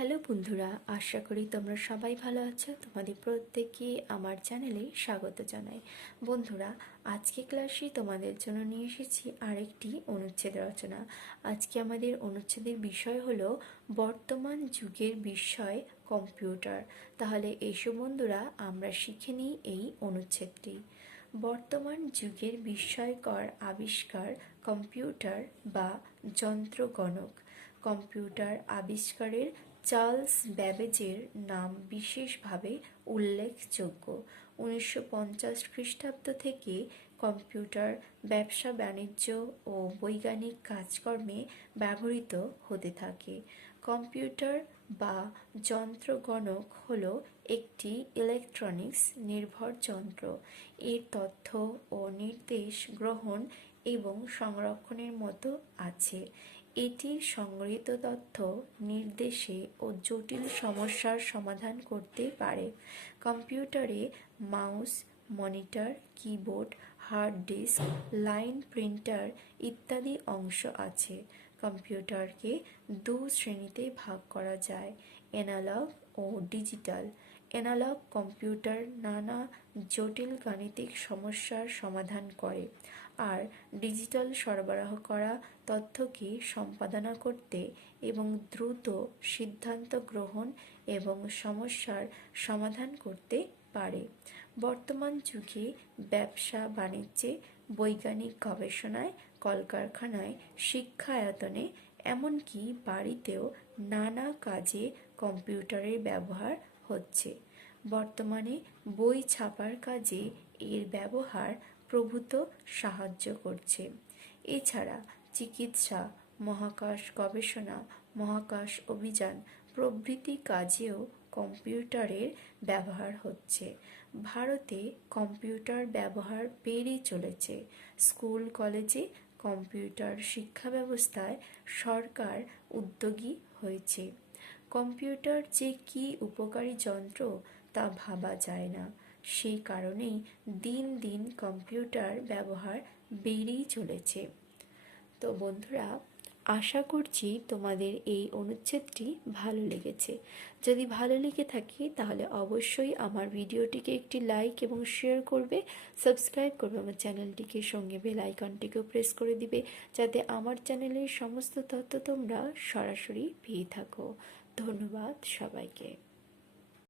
Hello বন্ধুরা, আশা করি তোমরা সবাই ভালো আছো। তোমাদের প্রত্যেককে আমার চ্যানেলে স্বাগত জানাই। বন্ধুরা, আজকে ক্লাসে তোমাদের জন্য নিয়ে এসেছি আরেকটি অনুচ্ছেদ রচনা। আজকে আমাদের অনুচ্ছেদের বিষয় হলো বর্তমান যুগের বিষয় কম্পিউটার। তাহলে এসো বন্ধুরা, আমরা শিখে নিই এই অনুচ্ছেদটি। বর্তমান যুগের বিস্ময়কর আবিষ্কার কম্পিউটার বা যন্ত্রগণক। কম্পিউটার আবিষ্কারের চার্লস ব্যাবেজের নাম বিশেষভাবে উল্লেখযোগ্য। উনিশশো পঞ্চাশ খ্রিস্টাব্দ থেকে কম্পিউটার, ব্যবসা, বাণিজ্য ও বৈজ্ঞানিক কাজকর্মে ব্যবহৃত হতে থাকে। কম্পিউটার বা যন্ত্রগণক হল একটি ইলেকট্রনিক্স নির্ভর যন্ত্র। এর তথ্য ও নির্দেশ গ্রহণ এবং সংরক্ষণের মতো আছে। এটির সংগৃহীত তথ্য, নির্দেশে ও জটিল সমস্যার সমাধান করতে পারে। কম্পিউটারে mouse, monitor, keyboard, hard disk, line printer ইত্যাদি অংশ আছে। কম্পিউটারকে দু শ্রেণীতে ভাগ করা যায়, অ্যানালগ ও ডিজিটাল। অ্যানালগ কম্পিউটার নানা জটিল গাণিতিক সমস্যার সমাধান করে আর ডিজিটাল সরবরাহ করা তথ্যকে সম্পাদনা করতে এবং দ্রুত সিদ্ধান্ত গ্রহণ এবং সমস্যার সমাধান করতে পারে। বর্তমান যুগে ব্যবসা বাণিজ্যে বৈজ্ঞানিক গবেষণায়, কলকারখানায় শিক্ষায়তনে, এমনকি বাড়িতেও নানা কাজে কম্পিউটারের ব্যবহার হচ্ছে। বর্তমানে বই ছাপার কাজে এর ব্যবহার প্রভূত সাহায্য করছে। এছাড়া চিকিৎসা, মহাকাশ গবেষণা, মহাকাশ অভিযান প্রভৃতি কাজেও কম্পিউটারের ব্যবহার হচ্ছে। ভারতে কম্পিউটার ব্যবহার বেড়েই চলেছে। স্কুল, কলেজে কম্পিউটার শিক্ষা ব্যবস্থায় সরকার উদ্যোগী হয়েছে। কম্পিউটার যে কি উপকারী যন্ত্র তা ভাবা যায় না। সেই কারণেই দিন দিন কম্পিউটার ব্যবহার বেড়েই চলেছে। তো বন্ধুরা, আশা করছি তোমাদের এই অনুচ্ছেদটি ভালো লেগেছে। যদি ভালো লেগে থাকে, তাহলে অবশ্যই আমার ভিডিওটিকে একটি লাইক এবং শেয়ার করবে, সাবস্ক্রাইব করবে, আমার চ্যানেলটিকে সঙ্গে বেল আইকনটিকেও প্রেস করে দিবে, যাতে আমার চ্যানেলের সমস্ত তথ্য তোমরা সরাসরি পেয়ে থাকো। ধন্যবাদ সবাইকে।